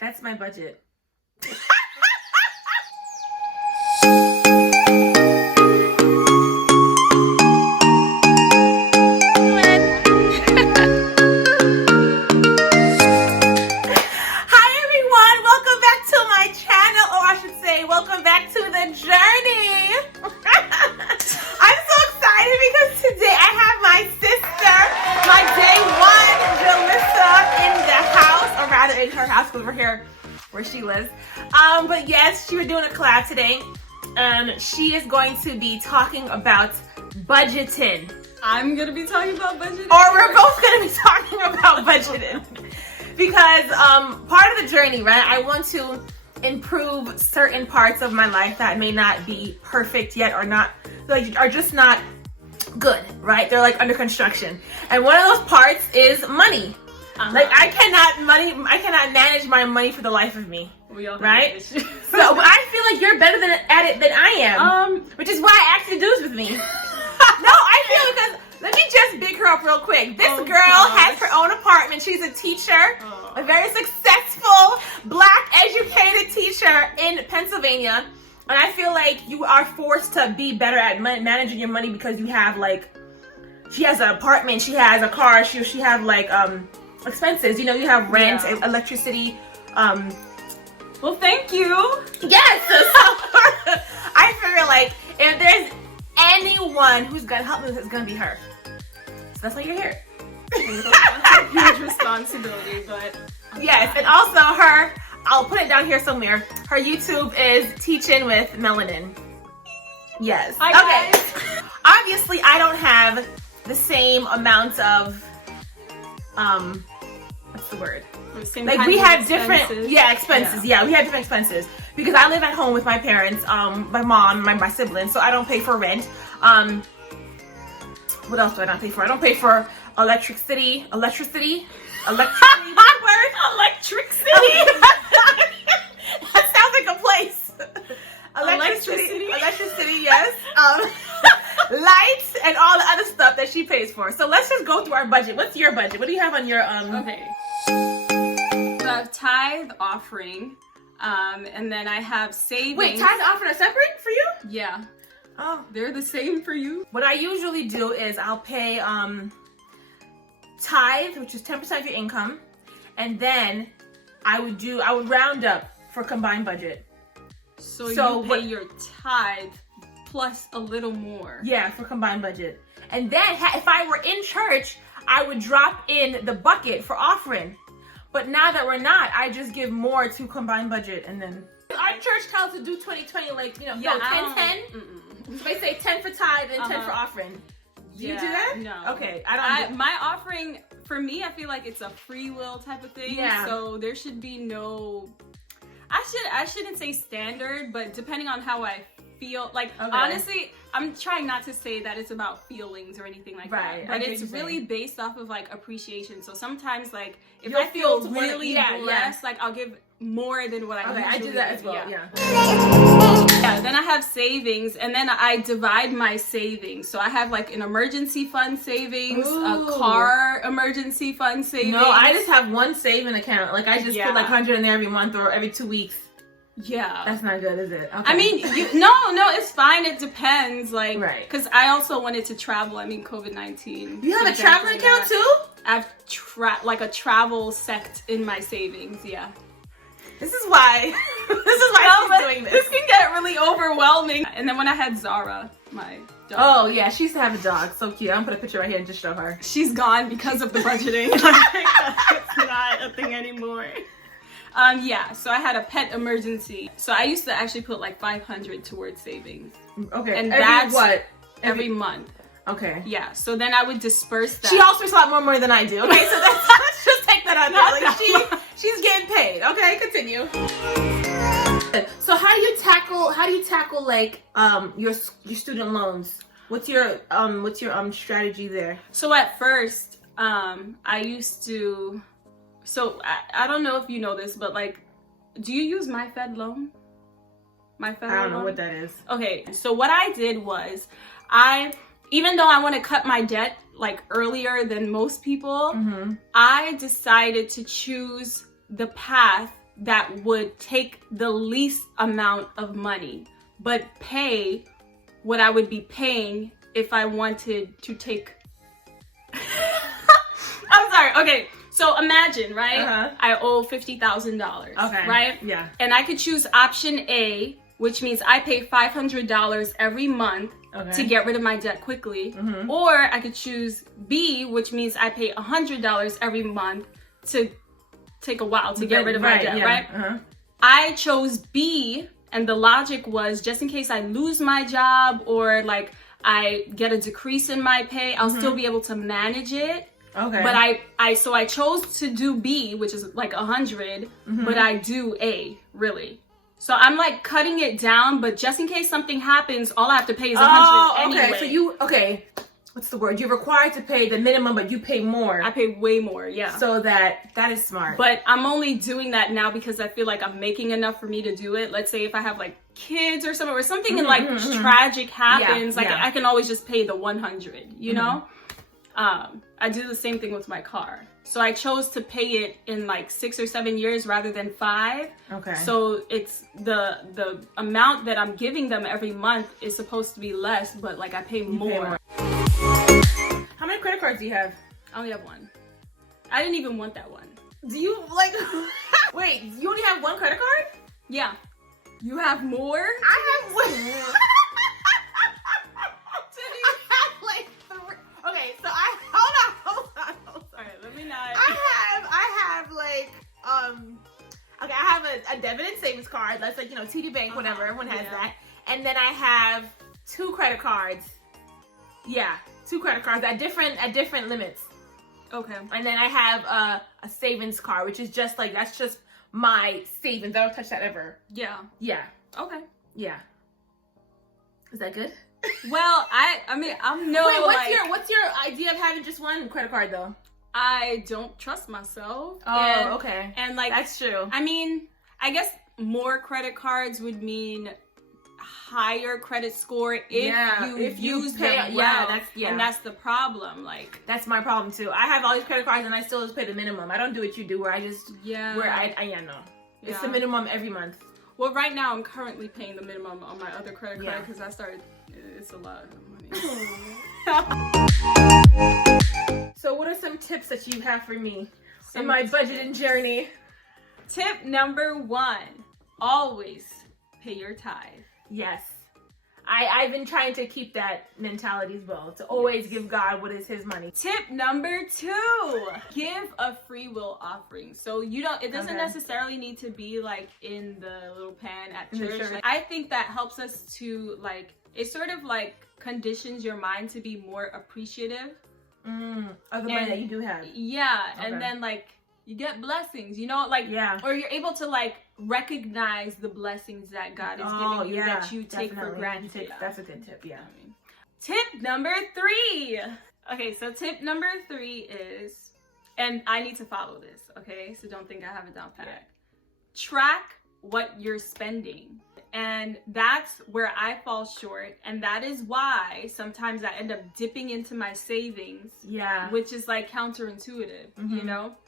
That's my budget. Welcome back to the journey. I'm so excited because today I have my sister, my day one, Julissa, in the house, or rather in her house because we're here where she lives. But yes, we're doing a collab today. She is going to be talking about budgeting. I'm going to be talking about budgeting. Or we're both going to be talking about budgeting. Because part of the journey, right, I want to improve certain parts of my life that may not be perfect yet or not, like, are just not good, right? They're like under construction. And one of those parts is money. Like I cannot manage my money for the life of me. We all right? So but I feel like you're better at it than I am. Which is why I asked you to do this with me. No, I feel because let me just big her up real quick. This girl has her own apartment. She's a teacher, a very successful Black educated teacher in Pennsylvania. And I feel like you are forced to be better at managing your money because you have like, she has an apartment, she has a car, she have like expenses. You know, you have rent, electricity. Well, thank you. Yes. So, I figure like if there's anyone who's gonna help me, it's gonna be her. So that's why you're here. Huge responsibility, but yes, and also her. I'll put it down here somewhere. Her YouTube is Teaching with Melanin. Yes. Hi, okay. guys. Obviously, I don't have the same amount of what's the word? Like we have different expenses. Yeah, we have different expenses because I live at home with my parents, my mom, my siblings, so I don't pay for rent. What else do I not pay for? I don't pay for electricity. Electricity. That sounds like a place. Electricity, yes. Lights and all the other stuff that she pays for. So let's just go through our budget. What's your budget? What do you have on your Okay. So I have tithe offering, and then I have savings. Wait, tithe offering are separate for you? Yeah. Oh, they're the same for you. What I usually do is I'll pay tithe, which is 10% of your income, and then I would round up for combined budget. So you pay your tithe plus a little more. Yeah, for combined budget. And then if I were in church, I would drop in the bucket for offering. But now that we're not, I just give more to combined budget, and then our church tells us to do 20-20, like, you know, 10-10. So they say 10 for tithe and 10 for offering. Do you do that? No. Okay, my offering, for me, I feel like it's a free will type of thing. Yeah. So there should be no, I shouldn't say standard, but depending on how I feel, like, honestly, I'm trying not to say that it's about feelings or anything like that. But it's really based off of like appreciation. So sometimes, like, if I feel really blessed, like I'll give more than what I usually I do that as well. Yeah, then I have savings, and then I divide my savings. So I have like an emergency fund savings, a car emergency fund savings. No, I just have one saving account. Like I just put like 100 in there every month or every 2 weeks. Yeah. That's not good, is it? Okay. I mean, no, it's fine. It depends. Like, because I also wanted to travel. I mean, COVID-19. You have a travel account too? I have like a travel sect in my savings. Yeah. This is why she's doing this. This can get really overwhelming. And then when I had Zara, my dog. Oh yeah, she used to have a dog. So cute. I'm gonna put a picture right here and just show her. She's gone because of the budgeting. It's not a thing anymore. Yeah, so I had a pet emergency. So I used to actually put like 500 towards savings. Okay. And every month. Okay. Yeah, so then I would disperse that. She also makes a lot more money than I do. Okay, so let's just take that out there. Like she's getting paid. Okay, continue. So how do you tackle like your student loans? What's your strategy there? So at first, I used to. So I don't know if you know this, but like, do you use my Fed loan? My Fed loan? I don't know what that is. Okay, so what I did was even though I want to cut my debt like earlier than most people, I decided to choose the path that would take the least amount of money, but pay what I would be paying if I wanted to take... I'm sorry. Okay. So imagine, right? I owe $50,000. Okay. Right? Yeah. And I could choose option A, which means I pay $500 every month to get rid of my debt quickly. Or I could choose B, which means I pay $100 every month to take a while to get rid of my debt, right? I chose B, and the logic was just in case I lose my job or like I get a decrease in my pay, I'll still be able to manage it. Okay. But I chose to do B, which is like 100, but I do A, really. So I'm like cutting it down, but just in case something happens, all I have to pay is 100 anyway. So you, what's the word? You're required to pay the minimum, but you pay more. I pay way more, yeah. So that is smart. But I'm only doing that now because I feel like I'm making enough for me to do it. Let's say if I have like kids or something, or something tragic happens, I can always just pay the 100, you know? I do the same thing with my car. So I chose to pay it in like 6 or 7 years rather than 5. Okay. So it's the amount that I'm giving them every month is supposed to be less, but like I pay more. How many credit cards do you have? I only have one. I didn't even want that one. Do you like... Wait, you only have one credit card? Yeah. You have more? I have one. Okay, so hold on. Sorry, let me not. I have like, okay, I have a debit and savings card. That's like, TD Bank, whatever. Everyone has that. And then I have 2 credit cards. Yeah, 2 credit cards at different limits. Okay. And then I have a savings card, which is just like, that's just my savings. I don't touch that ever. Yeah. Yeah. Okay. Yeah. Is that good? Well, I mean, I'm no. Wait, what's your idea of having just one credit card though? I don't trust myself. Oh, okay. And like, that's true. I mean, I guess more credit cards would mean higher credit score if you use them well. And that's the problem. Like, that's my problem too. I have all these credit cards and I still just pay the minimum. I don't do what you do, where I just it's the minimum every month. Well, right now I'm currently paying the minimum on my other credit card because I started. It's a lot of money. So what are some tips that you have for me in my budgeting journey? Tip number 1, always pay your tithe. Yes. I've been trying to keep that mentality as well, to always give God what is his money. Tip number 2, give a free will offering. So it doesn't necessarily need to be like in the little pan at church. Like, I think that helps us to like, it sort of like conditions your mind to be more appreciative of the money that you do have. Yeah. Okay. And then like, you get blessings, or you're able to like recognize the blessings that God is giving you that you take for granted. That's a good tip, yeah. Tip number 3. Okay, so tip number 3 is, and I need to follow this, okay? So don't think I have it down pat. Yeah. Track what you're spending. And that's where I fall short. And that is why sometimes I end up dipping into my savings. Yeah. Which is like counterintuitive,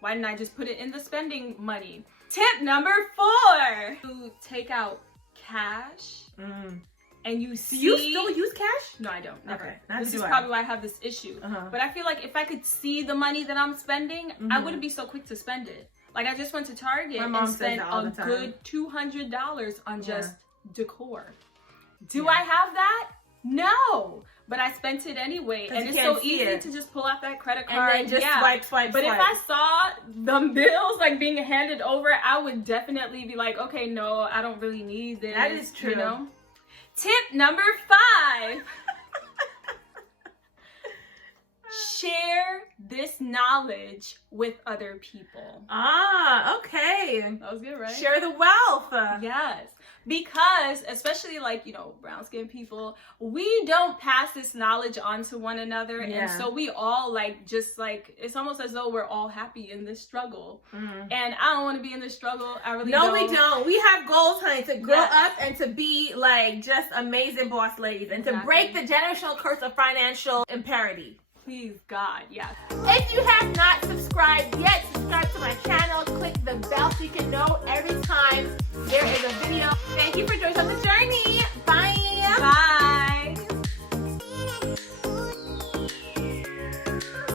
Why didn't I just put it in the spending money? Tip number 4. You take out cash and you see... Do you still use cash? No, I don't. Never. Okay. This is probably why I have this issue. But I feel like if I could see the money that I'm spending, I wouldn't be so quick to spend it. Like I just went to Target and spent a good $200 on just decor. Do I have that? No, but I spent it anyway, and it's so easy to just pull out that credit card and then just swipe. But if I saw the bills like being handed over, I would definitely be like, okay, no, I don't really need this. That is true. Tip number 5. Share this knowledge with other people. Okay. That was good, right? Share the wealth. Yes. Because, especially like, brown skinned people, we don't pass this knowledge on to one another. Yeah. And so we all it's almost as though we're all happy in this struggle. And I don't want to be in this struggle. I really don't. No, we don't. We have goals, honey, to grow up and to be like just amazing boss ladies and to break the generational curse of financial imparity. Please, God, yes. If you have not subscribed yet, subscribe to my channel. Click the bell so you can know